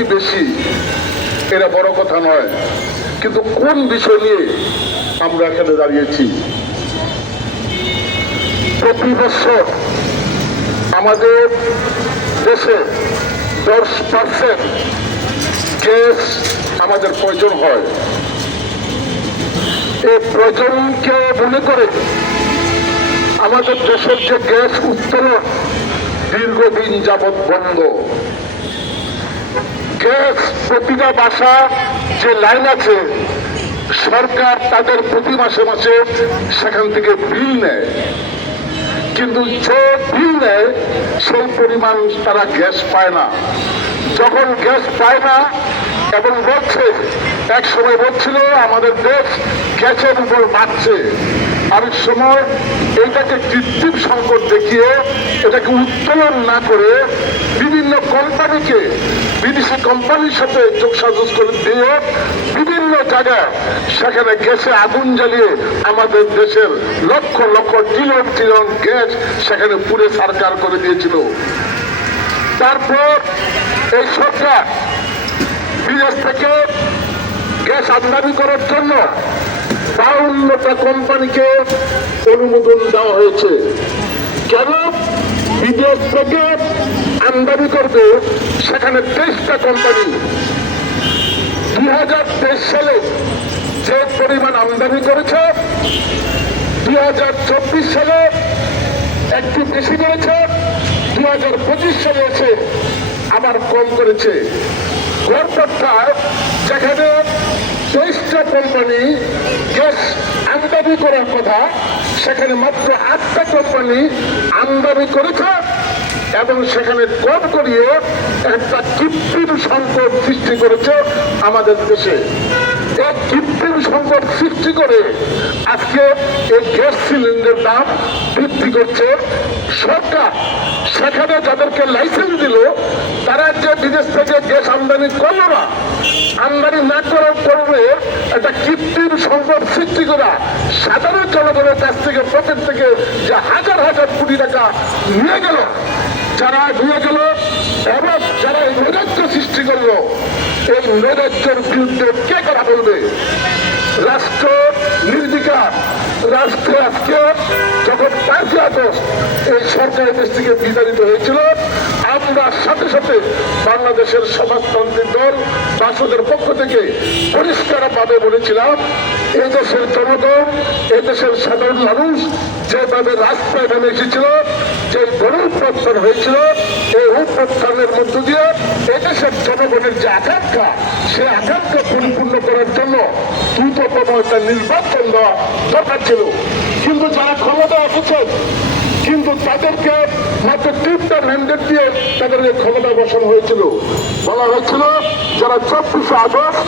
কি বেশি এটা বড় কথা নয়, কিন্তু কোন বিষয় নিয়ে আমরা এখানে দাঁড়িয়েছি। প্রতি বছর আমাদের দেশে 10% গ্যাস আমাদের প্রয়োজন হয়। এই প্রয়োজনকে মনে করে আমাদের দেশের যে গ্যাস উত্তোলন দীর্ঘদিন যাবৎ বন্ধ। গ্যাস প্রতিটা বাসা যে লাইন আছে, সরকার তাদের প্রতি মাসে মাসে সেখান থেকে বিল নেয়, কিন্তু যে বিল নেয় সেই পরিমাণ তারা গ্যাস পায় না। যখন গ্যাস পায় না এবং বলছে, এক সময় বলছিল আমাদের দেশ গ্যাসের উপর বাড়ছে, আরেক সময় এটাকে কৃত্রিম সংকট দেখিয়ে এটাকে উত্তোলন না করে বিভিন্ন কোম্পানিকে, বিদেশি কোম্পানির সাথে যোগসাজশ করে দিয়ে বিভিন্ন জায়গায় সেখানে গ্যাসে আগুন জ্বালিয়ে আমাদের দেশের lakh lakh trillion trillion gas সেখানে পুড়ে সরকার করে দিয়েছিল। তারপর এই সরকার বিদেশ থেকে গ্যাস আমদানি করার জন্য 52টা কোম্পানিকে অনুমোদন দেওয়া হয়েছে। কেন বিদেশ থেকে আমদানি করবে সেখানে 23টা কোম্পানি। 2023 সালে যে পরিমাণ আমদানি করেছে, 2024 সালে একটু বেশি করেছে, 2025 সালে এসে আবার কম করেছে। গড়পড়তায় যেখানে 23টা কোম্পানি গ্যাস আমদানি করার কথা, সেখানে মাত্র 8টা কোম্পানি আমদানি করেছে এবং সেখানে কম করিয়ে একটা কৃত্রিম সংকট সৃষ্টি করেছে আমাদের দেশে। এই কৃত্রিম সংকট সৃষ্টি করে আজকে এই গ্যাস সিলিন্ডারের দাম বৃদ্ধি করছে সরকার। সেখানে যাদেরকে লাইসেন্স দিল তারা যে বিদেশ থেকে গ্যাস আমদানি করলো না, আমদানি না করার কারণে একটা কৃত্রিম সংকট সৃষ্টি করা সাধারণ জনগণের কাছ থেকে পকেট থেকে যে হাজার হাজার কোটি টাকা নিয়ে গেল, যারা নিয়ে গেল এবং যারা এই নৈরাজ্য সৃষ্টি করলো, এই নৈরাজ্যের বিরুদ্ধে কে কথা বলবে? রাষ্ট্র নির্বিকার। রাষ্ট্রে আজকে যখন 5 আগস্ট এই সরকারের দেশ থেকে বিতাড়িত হয়েছিল, আমরা সাথে সাথে বাংলাদেশের সমাজতান্ত্রিক দল বাসদের পক্ষ থেকে পরিষ্কারভাবে বলেছিলাম, এই দেশের জনগণ, এই দেশের সাধারণ মানুষ যেভাবে রাস্তায় নেমে এসেছিল, যে গণঅভ্যুত্থান হয়েছিল, এই অভ্যুত্থানের মধ্য দিয়ে এদেশের জনগণের যে আকাঙ্ক্ষা, সে আকাঙ্ক্ষা পরিপূর্ণ করার জন্য দ্রুততম একটা নির্বাচন দেওয়া দরকার ছিল। কিন্তু যারা ক্ষমতা এসেছেন, কিন্তু তাদেরকে মাত্র 3টা ম্যান্ডেট দিয়ে তাদেরকে ক্ষমতা বসানো হয়েছিল। বলা হয়েছিল যারা 24শে আগস্ট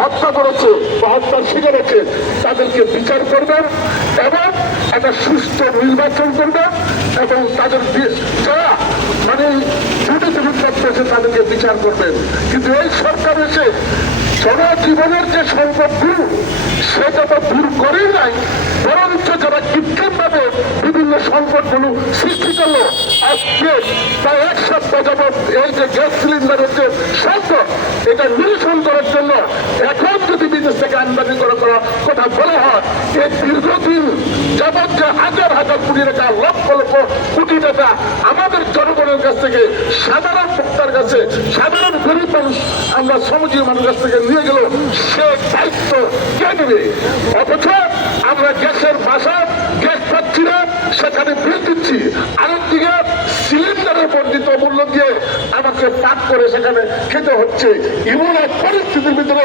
হত্যা করেছে বা হত্যার শিকার হয়েছে তাদেরকে বিচার করবেন এবং একটা সুস্থ নির্বাচন করবেন এবং তাদের যারা মানে দুর্নীতিবিদ করেছে তাদেরকে বিচার করবেন। কিন্তু এই সরকার এসে জনজীবনের যে সংকটগুলো সেটা তো দূর করেই নাই, বরঞ্চ যারা কৃত্রিমভাবে বিভিন্ন সংকটগুলো সৃষ্টি করলো, আজকে প্রায় 1 সপ্তাহ যাবৎ এই যে গ্যাস সিলিন্ডারের যে সংকট, এটা নিরসন করার জন্য এখন যদি বিদেশ থেকে আমদানি করার কথা বলা হয়, এই দীর্ঘদিন যাবৎ যে হাজার হাজার কোটি টাকা, লক্ষ লক্ষ কোটি টাকা আমাদের জনগণের কাছ থেকে, সাধারণ ভোক্তার কাছে, সাধারণ গরিব মানুষ, আমরা শ্রমজীবী মানুষের কাছ থেকে নিয়ে গেল, সে দায়িত্ব কে নেবে? অথচ আমরা গ্যাসের বাসা গ্যাস পাচ্ছি না, সেখানে বিল দিচ্ছি, আরেকদিকে সিলিন্ডারের বর্ধিত মূল্য দিয়ে আমাকে পাক করে সেখানে খেতে হচ্ছে। এমন এক পরিস্থিতির ভিতরে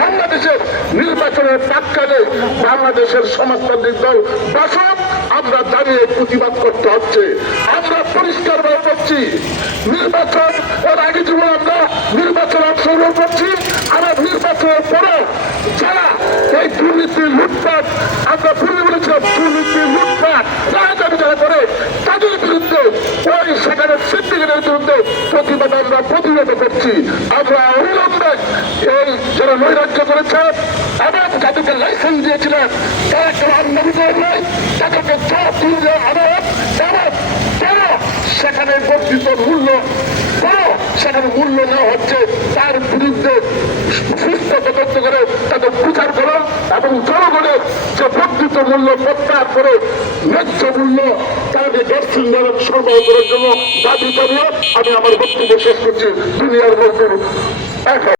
বাংলাদেশের নির্বাচনের প্রাক্কালে বাংলাদেশের সমাজতান্ত্রিক দল বাসক আমরা দাঁড়িয়ে প্রতিবাদ করতে হচ্ছে। আমরা পরিষ্কার ভাবে বলছি, নির্বাচন এর আগে যেমন আমরা নির্বাচন অংশগ্রহণ করছি, আমরা নির্বাচনের পরেও যারা এই দুর্নীতি লুটপাট, আমরা পূর্বে বলেছিলাম দুর্নীতি লুটপাট রাজনীতি যারা করে তাদের বিরুদ্ধে, ওই সেখানে সিন্ডিকেটের বিরুদ্ধে প্রতিবাদ আমরা প্রতিরোধ করছি। আমরা অবিলম্বে এই যারা নৈরাজ্য করেছে এবং যাদেরকে লাইসেন্স দিয়েছিলেন তারা কেন আমদানি করে নাই, তাদেরকে জবাব দিয়ে আদালত এবং কেন সেখানে বর্ধিত মূল্য, কেন সেখানে মূল্য নেওয়া হচ্ছে, তার সাব্যস্ত করে তাদের বিচার করো এবং জনগণের যে বর্ধিত মূল্য প্রত্যাহার করে ন্যায্য মূল্য তাদের গ্যাস সিলিন্ডার সরবরাহ করার জন্য দাবি করিয়ে আমি আমার বক্তব্য শেষ করছি। দুনিয়ার মধ্যে